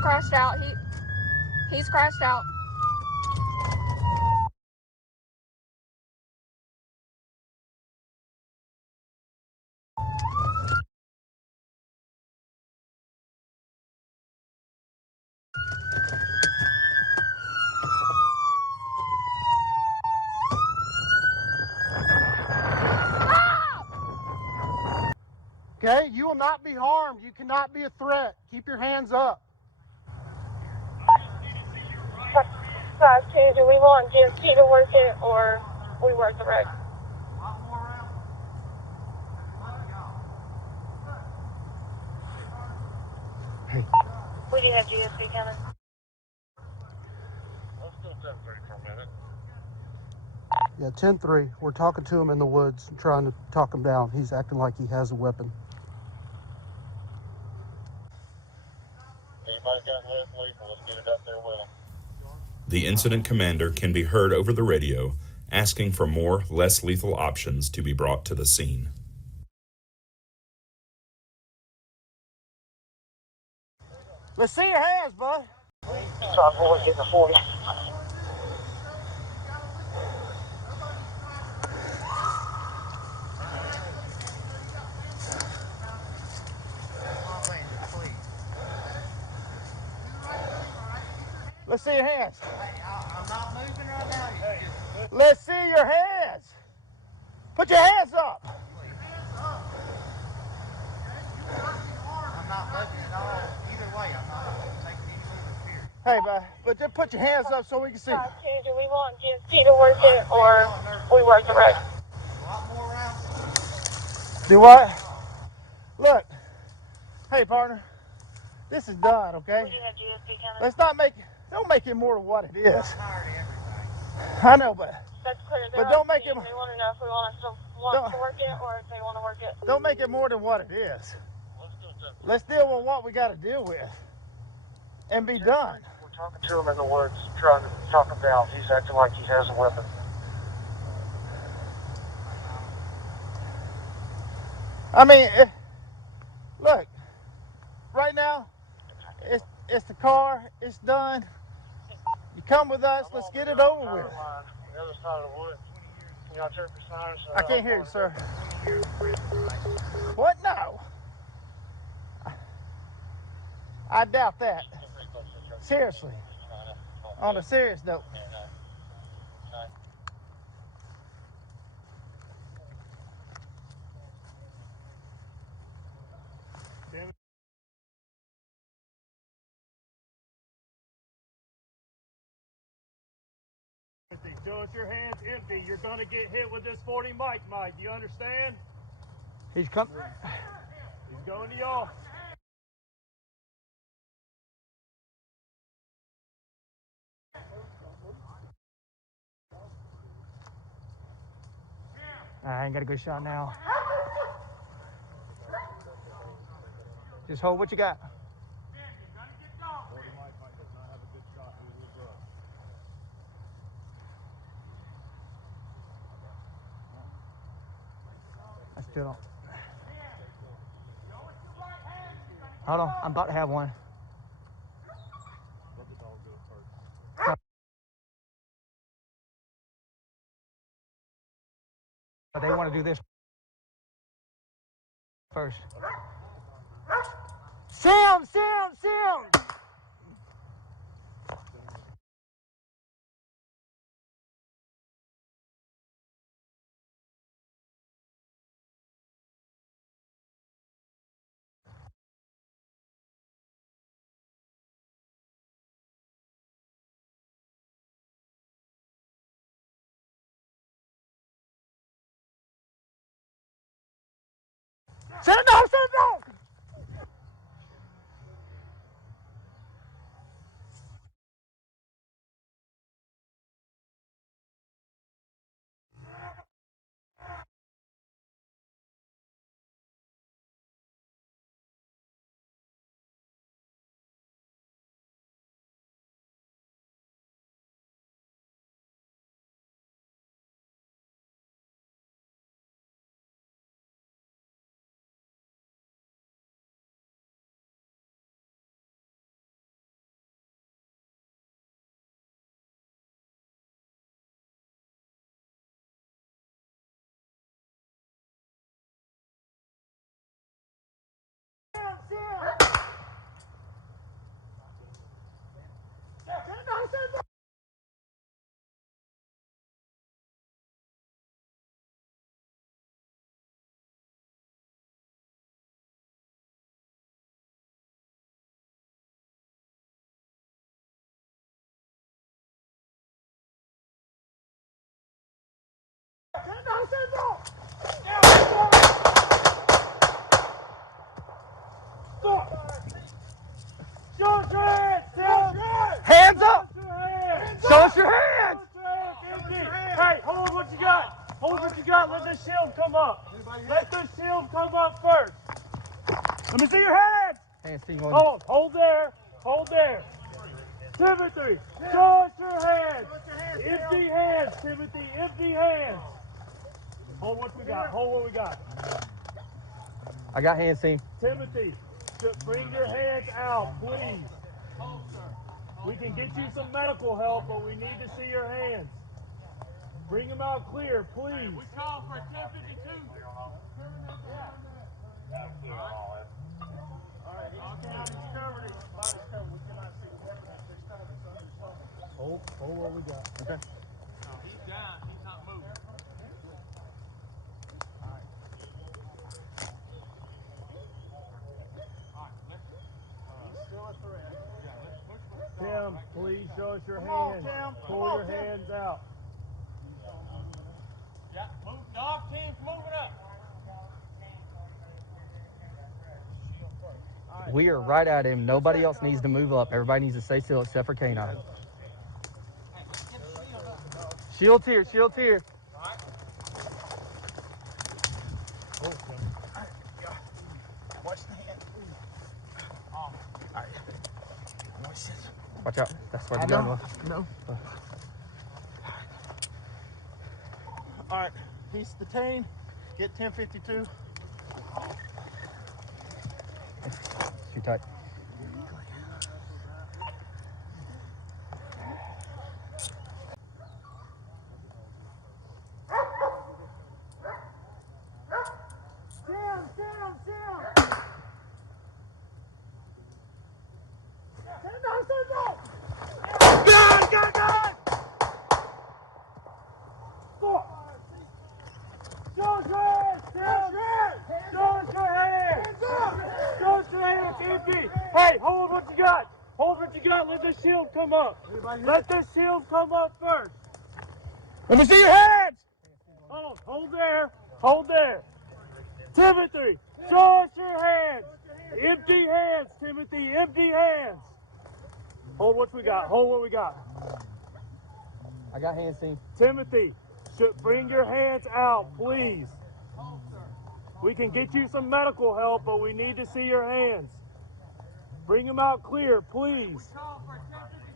crashed out. He's crashed out. Okay, you will not be harmed. You cannot be a threat. Keep your hands up. 5-2, do we want GSP to work it or we work the road? Hey. We do have GSP coming. Let's do 10-3 for a minute. Yeah, 10-3. We're talking to him in the woods and trying to talk him down. He's acting like he has a weapon. Anybody got less lethal, let's get it up there with them. The incident commander can be heard over the radio asking for more less lethal options to be brought to the scene. Let's see your hands, bud. Stop forward, getting the 40. Let's see your hands. I'm not moving right now. Let's see your hands. Put your hands up. I'm not moving at all. Either way, I'm not making any movement here. Hey, bud, but just put your hands up so we can see. 5-2, do we want GSP to work it or we work the road? A lot more around. Do what? Look. Hey, partner. This is done, okay? We do have GSP coming. Let's not don't make it more than what it is. I'm tired of everything. I know, but That's clear. But don't make it. They want to know if we want us to work it or if they want to work it. Don't make it more than what it is. Let's do 10-3. Let's deal with what we got to deal with and be done. We're talking to him in the woods, trying to talk him down. He's acting like he has a weapon. I mean, look, right now, it's the car. It's done. You come with us. Let's get it over with. The other side of the woods. Can y'all check your signs? I can't hear you, sir. What? No. I doubt that. Seriously. On a serious note. So if your hand's empty, you're gonna get hit with this 40 Mike. You understand? He's coming. He's going to y'all. I ain't got a good shot now. Just hold what you got. I still don't. Hold on, I'm about to have one. But they want to do this first. Sam! Set it down! Show us your hands, Tim! Hands up! Show us your hands! Show us your hands! Hey, hold what you got. Hold what you got. Let the shield come up. Let the shield come up first. Let me see your hands. Hands team Hold there. Hold there. Timothy, show us your hands. Empty hands, Timothy. Empty hands. Hold what we got. Hold what we got. I got hands team. Timothy, bring your hands out, please. We can get you some medical help, but we need to see your hands. Bring them out clear, please. We call for 1052. Hold what we got. Okay. He's down. He's not moving. Tim, please show us your Come on, hands. Tim. Come Pull on, your Tim. hands out. Yeah, move. Dog team's moving up. We are right at him. Nobody else needs to move up. Everybody needs to stay still except for K9. Shield's here. Shield's here. Watch the hand. All right. Watch this. Watch out. That's where I the gun know. was. No. All right. He's detained. Get 1052. Too tight. Hey, hold what you got. Hold what you got. Let the shield come up. Let the shield come up first. Let me see your hands. Hold there. Hold there. Timothy, show us your hands. Empty hands, Timothy. Empty hands. Hold what we got. Hold what we got. I got hands team. Timothy, bring your hands out, please. We can get you some medical help, but we need to see your hands. Bring them out clear, please. Call for 1052.